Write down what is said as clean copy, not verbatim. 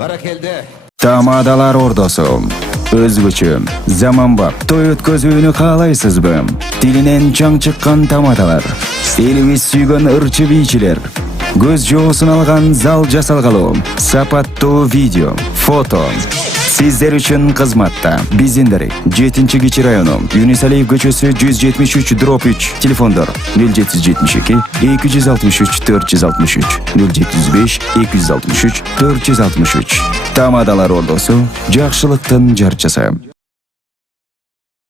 Barakelde. Тамадалар Ордосу. Өзгөчө, заманбап, той өткөзүүнү каалайсызбы? Тилинен чаң чыккан тамадалар. Элибиз сүйгөн ырчы бийчилер. Көз жоосун алган зал жасалгалуу. Сапаттуу видео, фото. Сиздер үчүн кызматта. Биздиндер 7-кичи району, Юнисалиев көчөсү 173/3. Телефондор 0772 263 463 075 263 463. Тамадалар Ордосу, жакшылыктын жарчысы.